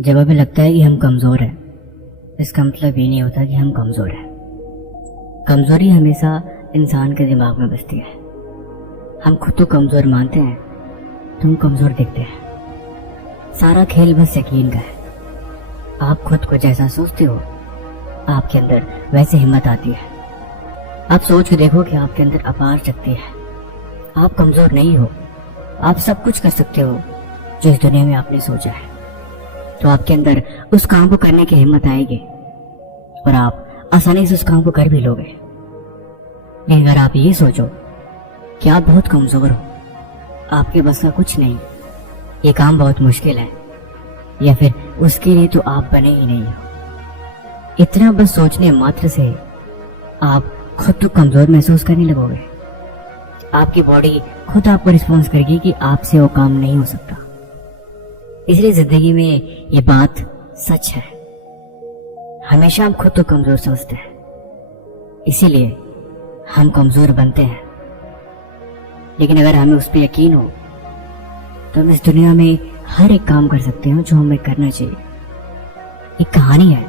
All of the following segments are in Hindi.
जब हमें लगता है कि हम कमज़ोर हैं, इसका मतलब ये नहीं होता कि हम कमज़ोर हैं। कमज़ोरी हमेशा इंसान के दिमाग में बसती है। हम खुद को कमज़ोर मानते हैं तो हम कमज़ोर दिखते हैं। सारा खेल बस यकीन का है। आप खुद को जैसा सोचते हो, आपके अंदर वैसे हिम्मत आती है। आप सोच के देखो कि आपके अंदर अपार शक्ति है। आप कमज़ोर नहीं हो। आप सब कुछ कर सकते हो जो इस दुनिया में आपने सोचा है। तो आपके अंदर उस काम को करने की हिम्मत आएगी और आप आसानी से उस काम को कर भी लोगे। लेकिन अगर आप ये सोचो कि आप बहुत कमज़ोर हो, आपके बस का कुछ नहीं, ये काम बहुत मुश्किल है, या फिर उसके लिए तो आप बने ही नहीं हो, इतना बस सोचने मात्र से आप खुद तो कमज़ोर महसूस करने लगोगे। आपकी बॉडी खुद आपको रिस्पॉन्स करेगी कि आपसे वो काम नहीं हो सकता। इसलिए जिंदगी में ये बात सच है, हमेशा हम खुद को कमज़ोर समझते हैं, इसीलिए हम कमज़ोर बनते हैं। लेकिन अगर हमें उस पर यकीन हो तो हम इस दुनिया में हर एक काम कर सकते हैं जो हमें करना चाहिए। एक कहानी है,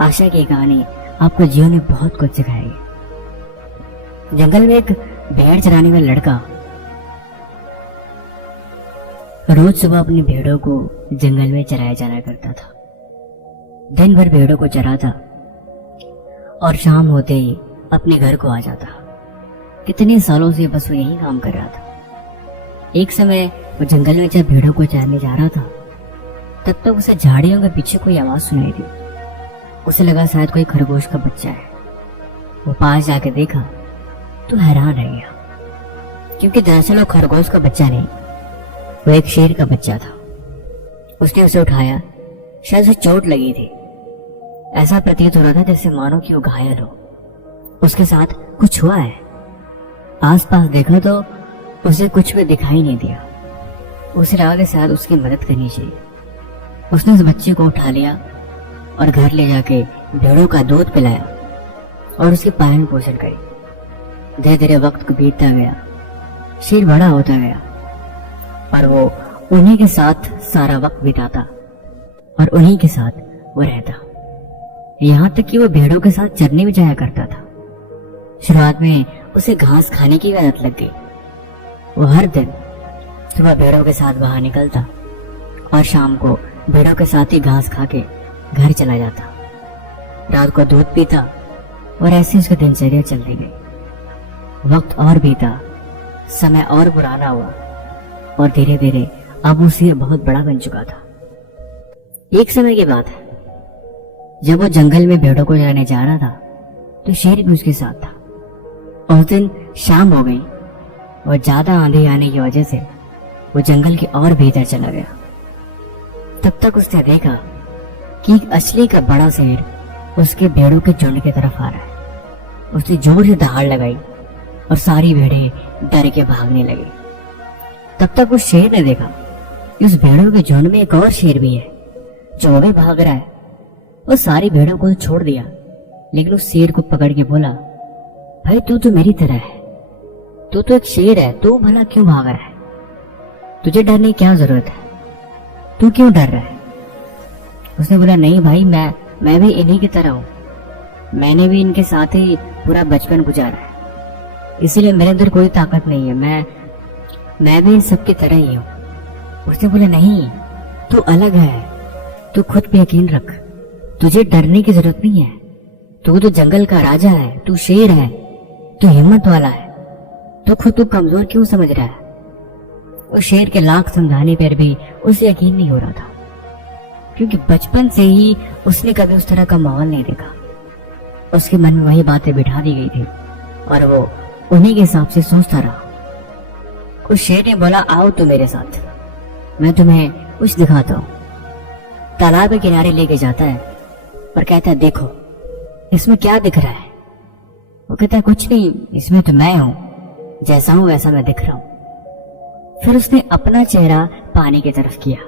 आशा की कहानी, आपको जीवन में बहुत कुछ सिखाएगी। जंगल में एक भेड़ चराने वाला लड़का रोज सुबह अपनी भेड़ों को जंगल में चराया जाया करता था। दिन भर भेड़ों को चराता और शाम होते ही अपने घर को आ जाता। कितने सालों से बस वो यही काम कर रहा था। एक समय वो जंगल में जब भेड़ों को चराने जा रहा था, तब तक उसे झाड़ियों के पीछे कोई आवाज सुनाई दी। उसे लगा शायद कोई खरगोश का बच्चा है। वो पास जाके देखा तो हैरान रह गया, क्योंकि दरअसल वो खरगोश का बच्चा नहीं, वो एक शेर का बच्चा था। उसने उसे उठाया, शायद उसे चोट लगी थी। ऐसा प्रतीत हो रहा था जैसे मानो कि वो घायल हो। उसके साथ कुछ हुआ है। आसपास देखा तो उसे कुछ भी दिखाई नहीं दिया। उसे लगा कि शायद उसकी मदद करनी चाहिए। उसने उस बच्चे को उठा लिया और घर ले जाके भेड़ों का दूध पिलाया और उसकी पालन पोषण करी। धीरे धीरे वक्त बीतता गया, शेर बड़ा होता गया और वो उन्हीं के साथ सारा वक्त बिताता और उन्हीं के साथ वो रहता। यहाँ तक कि वो भेड़ों के साथ चरने भी जाया करता था। शुरुआत में उसे घास खाने की आदत लग गई। वो हर दिन सुबह भेड़ों के साथ बाहर निकलता और शाम को भेड़ों के साथ ही घास खा के घर चला जाता। रात को दूध पीता और ऐसे उसकी दिनचर्या चलती गई। वक्त और बीता, समय और पुराना हुआ और धीरे धीरे अब वो शेर बहुत बड़ा बन चुका था। एक समय की बात है, जब वो जंगल में भेड़ों को चराने जा रहा था तो शेर भी उसके साथ था। उस दिन शाम हो गई और ज्यादा आंधी आने की वजह से वो जंगल के और भीतर चला गया। तब तक उसने देखा कि एक असली का बड़ा शेर उसके भेड़ों के झुंड की तरफ आ रहा है। उसने जोर से दहाड़ लगाई और सारी भेड़ें डर के भागने लगी। तब तक उस शेर ने देखा कि उस भेड़ों के झुंड में एक और शेर भी है जो वो भी भाग रहा है। वो सारी भेड़ों को छोड़ दिया, लेकिन उस शेर को पकड़ के बोला, भाई तू तो मेरी तरह है, तू तो एक शेर है, तू भला क्यों भाग रहा है? तुझे डरने की क्या जरूरत है? तू क्यों डर रहा है? उसने बोला, नहीं भाई, मैं भी इन्हीं की तरह हूँ। मैंने भी इनके साथ ही पूरा बचपन गुजारा है, इसीलिए मेरे अंदर कोई ताकत नहीं है। मैं भी इन सबकी तरह ही हूँ। उसने बोला, नहीं, तू अलग है, तू खुद पे यकीन रख, तुझे डरने की जरूरत नहीं है। तू तो जंगल का राजा है, तू शेर है, तू हिम्मत वाला है, तो खुद तू कमजोर क्यों समझ रहा है? उस शेर के लाख समझाने पर भी उसे यकीन नहीं हो रहा था, क्योंकि बचपन से ही उसने कभी उस तरह का माहौल नहीं देखा। उसके मन में वही बातें बिठा दी गई थी और वो उन्हीं के हिसाब से सोचता रहा। उस शेर ने बोला, आओ तू मेरे साथ, मैं तुम्हें कुछ दिखाता हूँ। तालाब के किनारे लेके जाता है और कहता है, देखो इसमें क्या दिख रहा है? वो कहता है, कुछ नहीं, इसमें तो मैं हूं, जैसा हूं वैसा मैं दिख रहा हूं। फिर उसने अपना चेहरा पानी की तरफ किया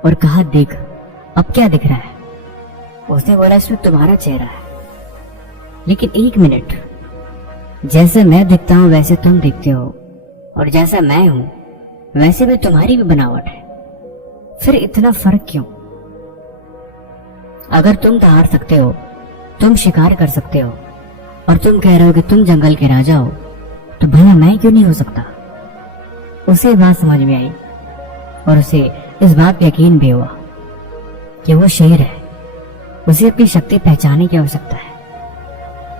और कहा, देख अब क्या दिख रहा है? उसने बोला, इसमें तुम्हारा चेहरा है, लेकिन एक मिनट, जैसे मैं दिखता हूं वैसे तुम दिखते हो, और जैसा मैं हूं वैसे भी तुम्हारी भी बनावट है, फिर इतना फर्क क्यों? अगर तुम तो हार सकते हो, तुम शिकार कर सकते हो, और तुम कह रहे हो कि तुम जंगल के राजा हो, तो भला मैं क्यों नहीं हो सकता? उसे बात समझ में आई और उसे इस बात पर यकीन भी हुआ कि वो शेर है। उसे अपनी शक्ति पहचानने की आवश्यकता है।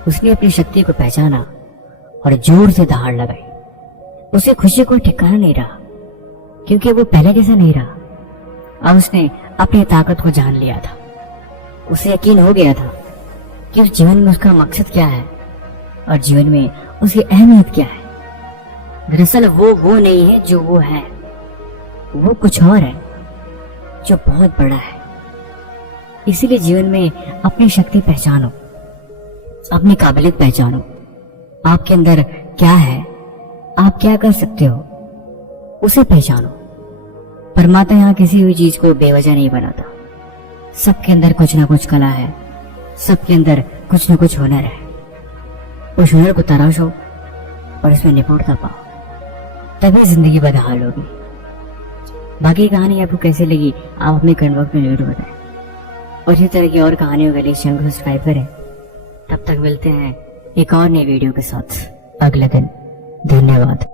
उसने अपनी शक्ति को पहचाना और जोर से दहाड़ लगाई। उसे खुशी को ठिकाना नहीं रहा, क्योंकि वो पहले जैसा नहीं रहा। अब उसने अपनी ताकत को जान लिया था। उसे यकीन हो गया था कि उस जीवन में उसका मकसद क्या है और जीवन में उसकी अहमियत क्या है। दरअसल वो नहीं है जो वो है, वो कुछ और है जो बहुत बड़ा है। इसीलिए जीवन में अपनी शक्ति पहचानो, अपनी काबिलियत पहचानो। आपके अंदर क्या है, आप क्या कर सकते हो, उसे पहचानो। परमात्मा यहाँ किसी भी चीज को बेवजह नहीं बनाता। सबके अंदर कुछ ना कुछ कला है, सबके अंदर कुछ ना कुछ हुनर है। उस हुनर को तराशो और उसमें निपुणता पाओ, तभी जिंदगी बदहाल होगी। बाकी कहानी आपको कैसे लगी आप अपने कमेंट बॉक्स में जरूर बताएं। और इसी तरह की और कहानियों के लिए चैनल को सब्सक्राइब करें। तब तक मिलते हैं एक और नई वीडियो के साथ अगले दिन। धन्यवाद।